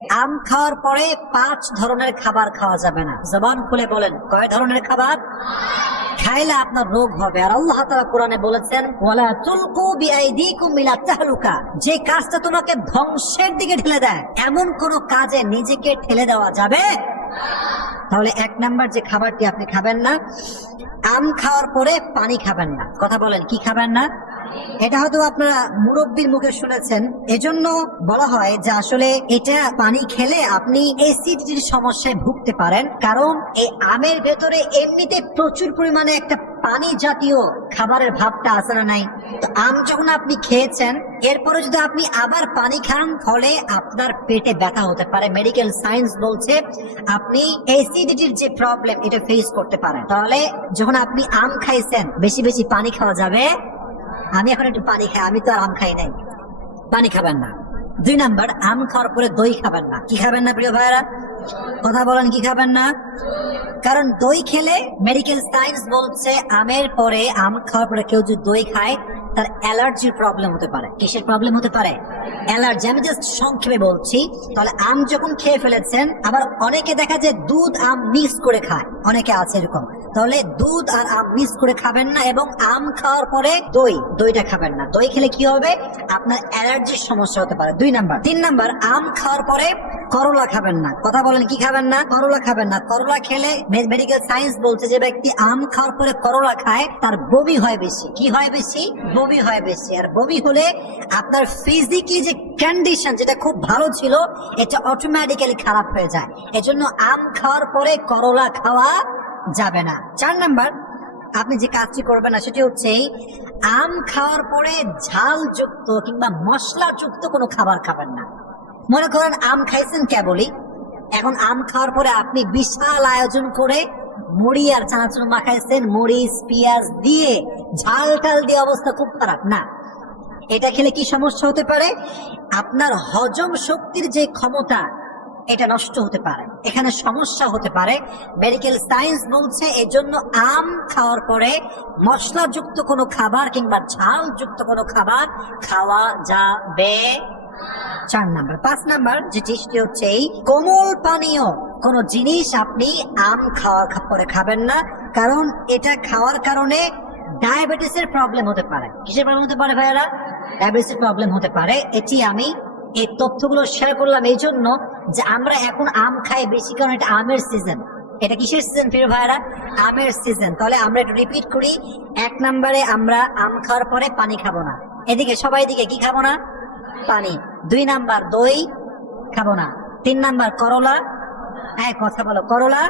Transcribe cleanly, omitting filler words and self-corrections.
আম খাওয়ার পরে 5 ধরনের খাবার খাওয়া যাবে না। জবান খুলে বলেন, কয় ধরনের খাবার খাইলে আপনার রোগ হবে? আর আল্লাহ তাআলা কোরআনে বলেছেন, ওয়ালা তুলকু বিআইদিকুম ইলা তাহলুকা, যে কাজটা তোমাকে ধ্বংসের দিকে ঠেলে দেয় এমন কোন কাজে নিজেকে ঠেলে দেওয়া যাবে। তাহলে 1 নাম্বার যে খাবারটি আপনি খাবেন না, আম খাওয়ার পরে পানি খাবেন না। কথা বলেন, কি খাবেন না? এটা হয়তো আপনারা মুরব্বীর মুখে শুনেছেন, এজন্য বলা হয় যে আসলে এটা পানি খেলে আপনি অ্যাসিডিটির সমস্যায় ভুগতে পারেন, কারণ এই আমের ভেতরে এমনিতে প্রচুর পরিমাণে একটা পানি জাতীয় খাবারের ভাবটা আছে না নাই? তো আম যখন আপনি খেয়েছেন, এরপরে যদি আপনি আবার পানি খান, ফলে আপনার পেটে ব্যথা হতে পারে। মেডিকেল সায়েন্স বলছে আপনি অ্যাসিডিটির যে প্রবলেম এটা ফেস করতে পারেন। তাহলে যখন আপনি আম খাইছেন, বেশি বেশি পানি খাওয়া যাবে। আমি এখন একটু পানি খাই, আমি তো আর আম খাই নাই। পানি খাবেন না। 2 নাম্বার, আম খাওয়ার পরে দই খাবেন না। কি খাবেন না প্রিয় ভাইয়েরা? কথা বলেন, কি খাবেন না? কারণ দই খেলে মেডিকেল সায়েন্স বলছে আমের পরে, আম খাওয়ার পরে কেউ যদি দই খায় তার অ্যালার্জির প্রবলেম হতে পারে। কিসের প্রবলেম হতে পারে? অ্যালার্জি। আমি জাস্ট সংক্ষেপে বলছি। তাহলে আম যখন খেয়ে ফেলেছেন, আবার অনেকে দেখা যায় দুধ আম মিক্স করে খায়, অনেকে আছে এরকম। তাহলে দুধ আর আম মিক্স করে খাবেন না, এবং আম খাওয়ার পরে দইটা খাবেন না। দই খেলে কি হবে? আপনার অ্যালার্জির সমস্যা হতে পারে। 2 নাম্বার। 3 নাম্বার, আম খাওয়ার পরে করলা খাবেন না। কথা বলেন, কি খাবেন না? করলা খাবেন না। করলা খেলে মেডিকেল সায়েন্স বলছে যে ব্যক্তি আম খাওয়ার পরে করলা খায় তার বমি হয় বেশি। কি হয় বেশি? বমি হয় বেশি। আর বমি হলে আপনার ফিজিক্যালি যে কন্ডিশন যেটা খুব ভালো ছিল, এটা অটোমেটিক্যালি খারাপ হয়ে যায়। এজন্য আম খাওয়ার পরে করলা খাওয়া যাবে না। 4 নাম্বার, আপনি যে কাজটি করবেন না সেটি হচ্ছে আম খাওয়ার পরে ঝালযুক্ত কিংবা মশলাযুক্ত কোনো খাবার খাবেন না। মনে করেন আম খাইছেন কেবলই, এখন আম খাওয়ার পরে আপনি বিশাল আয়োজন করে মুড়ি আর চানাচুর মাখাইছেন, মরিচ পেঁয়াজ দিয়ে ঝাল টাল দিয়ে, অবস্থা খুব খারাপ না। এটা খেলে কি সমস্যা হতে পারে? আপনার হজম শক্তির যে ক্ষমতা এটা নষ্ট হতে পারে, এখানে সমস্যা হতে পারে। মেডিকেল সায়েন্স বলছে এজন্য আম খাওয়ার পরে মশলাযুক্ত কোনো খাবার কিংবা ঝালযুক্ত কোনো খাবার খাওয়া যাবে। 4 নাম্বার। 5 নাম্বার যেটি সেটি হচ্ছে এই কোমল পানীয় কোন জিনিস আপনি আম খাওয়ার পরে খাবেন না, কারণ এটা খাওয়ার কারণে ডায়াবেটিসের প্রবলেম হতে পারে। কিসের প্রবলেম হতে পারে ভাইয়ারা? ডায়াবেটিসের প্রবলেম হতে পারে। এটি আমি এই তথ্যগুলো শেয়ার করলাম এই জন্য যে আমরা এখন আম খাই বেশি, কারণ এটা আমের সিজন। এটা কিসের সিজন প্রিয় ভাইয়ারা? আমের সিজন। তাহলে আমরা একটু রিপিট করি। 1 নাম্বারে আমরা আম খাওয়ার পরে পানি খাবো না। এদিকে সবাই দিকে কি খাবো না? পানি। 2 নাম্বার, দই খাবো না। 3 নাম্বার, করলা। কথা বলো, করলা